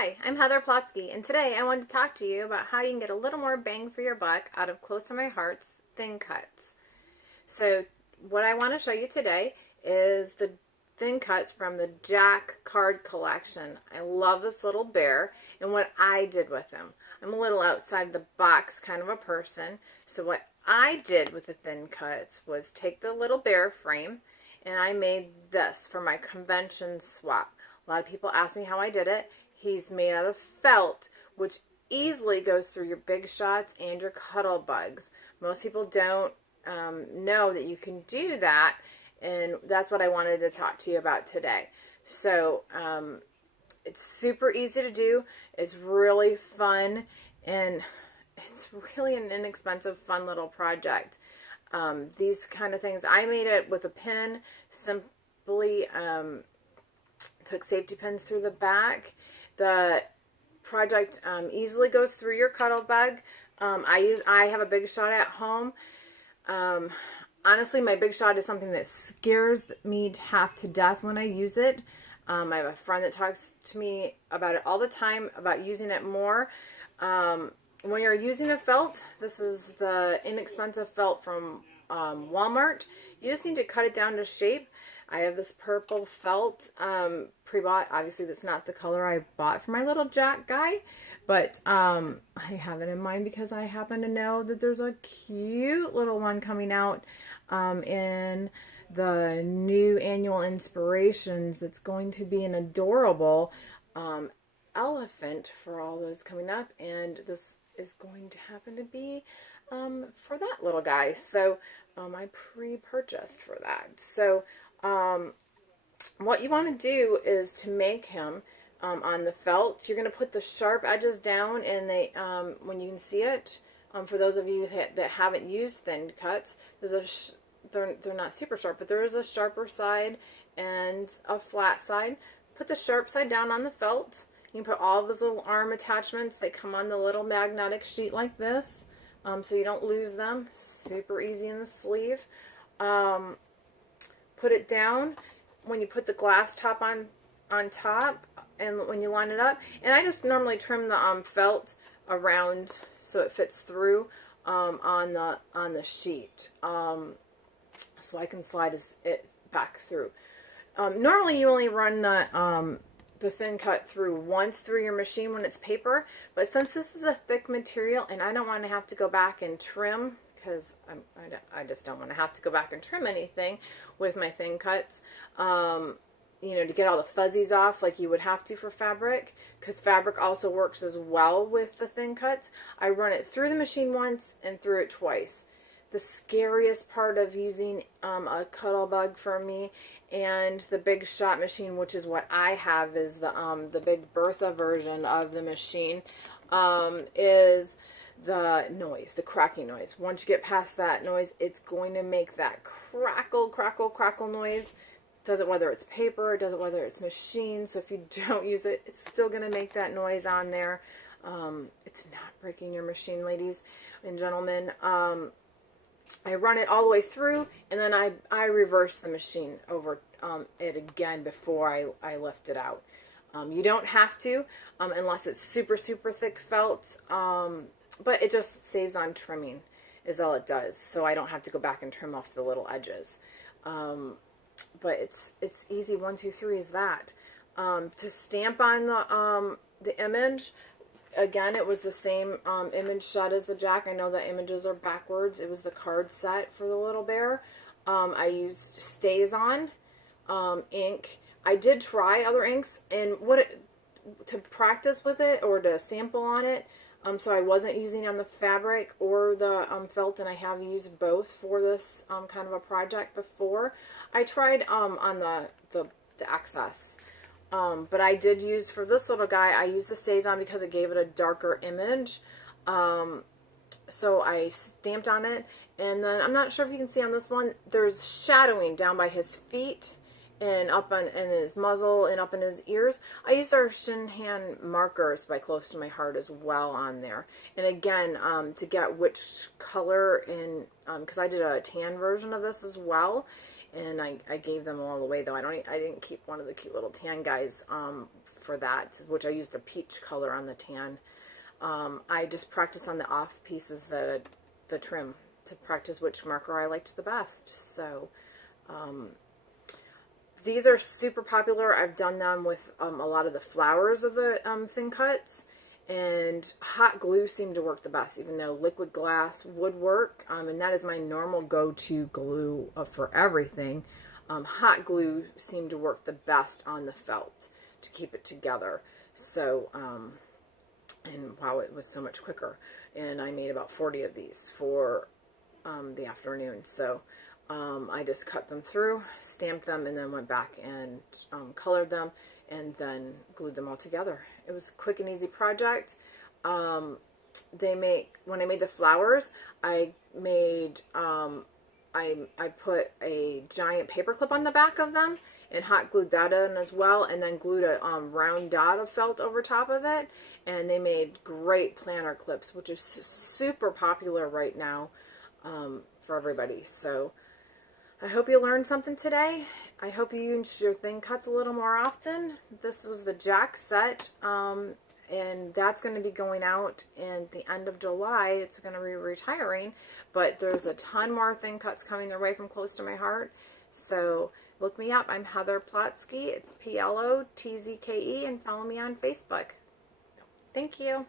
Hi, I'm Heatherplotzke, and today I wanted to talk to you about how you can get a little more bang for your buck out of Close to My Heart's Thin Cuts. So what I want to show you today is the Thin Cuts from the Jack card collection. I love this little bear and what I did with him. I'm a little outside the box kind of a person, so what I did with the Thin Cuts was take the little bear frame and I made this for my convention swap. A lot of people ask me how I did it. He's made out of felt, which easily goes through your Big Shots and your Cuttlebugs. Most people don't know that you can do that, and that's what I wanted to talk to you about today. So it's super easy to do. It's really fun, and it's really an inexpensive, fun little project. These kind of things, I made it with a pin, simply took safety pins through the back. The project easily goes through your Cuttlebug. I have a Big Shot at home. Honestly, my Big Shot is something that scares me half to death when I use it. I have a friend that talks to me about it all the time, about using it more. When you're using the felt, this is the inexpensive felt from Walmart. You just need to cut it down to shape. I have this purple felt pre-bought. Obviously, that's not the color I bought for my little Jack guy, but I have it in mind because I happen to know that there's a cute little one coming out in the new annual inspirations that's going to be an adorable elephant for all those coming up, and this is going to happen to be for that little guy. So I pre-purchased for that. So what you want to do is to make him on the felt, you're going to put the sharp edges down, and they when you can see it, for those of you that haven't used Thin Cuts, there's they're not super sharp, but there is a sharper side and a flat side. Put the sharp side down on the felt. You can put all of his little arm attachments. They come on the little magnetic sheet like this, so you don't lose them. Super easy in the sleeve. Put it down. When you put the glass top on top, and when you line it up, and I just normally trim the felt around so it fits through on the sheet, so I can slide it back through. Normally you only run the Thin Cut through once through your machine when it's paper, but since this is a thick material and I don't want to have to go back and trim, because I just don't want to have to go back and trim anything with my Thin Cuts, you know, to get all the fuzzies off like you would have to for fabric, because fabric also works as well with the Thin Cuts. I run it through the machine once and through it twice. The scariest part of using a Cuttlebug for me and the Big Shot machine, which is what I have, is the Big Bertha version of the machine, is the noise, the cracking noise. Once you get past that noise, it's going to make that crackle, crackle, crackle noise. Does it whether it's paper, does it whether it's machine. So if you don't use it, it's still going to make that noise on there. It's not breaking your machine, ladies and gentlemen. I run it all the way through, and then I reverse the machine over it again before I lift it out. You don't have to unless it's super, super thick felt, but it just saves on trimming is all it does, so I don't have to go back and trim off the little edges. But it's easy. 1, 2, 3 is that. To stamp on the image, again, it was the same image set as the Jack. I know the images are backwards. It was the card set for the little bear. I used StazOn ink. I did try other inks, and to practice with it or to sample on it, so I wasn't using on the fabric or the felt, and I have used both for this kind of a project before. I tried on the excess. But I did use, for this little guy, I used the StazOn because it gave it a darker image. So I stamped on it, and then I'm not sure if you can see on this one, there's shadowing down by his feet and up in his muzzle and up in his ears. I used our Shinhan markers by Close to My Heart as well on there. And again, to get which color in, because I did a tan version of this as well. And I gave them all away, though. I didn't keep one of the cute little tan guys for that, which I used a peach color on the tan. I just practice on the off pieces, the trim, to practice which marker I liked the best. So these are super popular. I've done them with a lot of the flowers of the thin cuts, and hot glue seemed to work the best, even though liquid glass would work, and that is my normal go-to glue for everything. Hot glue seemed to work the best on the felt to keep it together. So and wow, it was so much quicker. And I made about 40 of these for the afternoon. So I just cut them through, stamped them, and then went back and colored them, and then glued them all together. It was a quick and easy project. When I made the flowers, I made I put a giant paper clip on the back of them and hot glued that in as well, and then glued a round dot of felt over top of it, and they made great planner clips, which is super popular right now for everybody. So I hope you learned something today. I hope you use your thin cuts a little more often. This was the Jack set, and that's going to be going out in the end of July. It's going to be retiring, but there's a ton more thin cuts coming their way from close to my heart. So look me up. I'm Heatherplotzke. It's Plotzke, and follow me on Facebook. Thank you.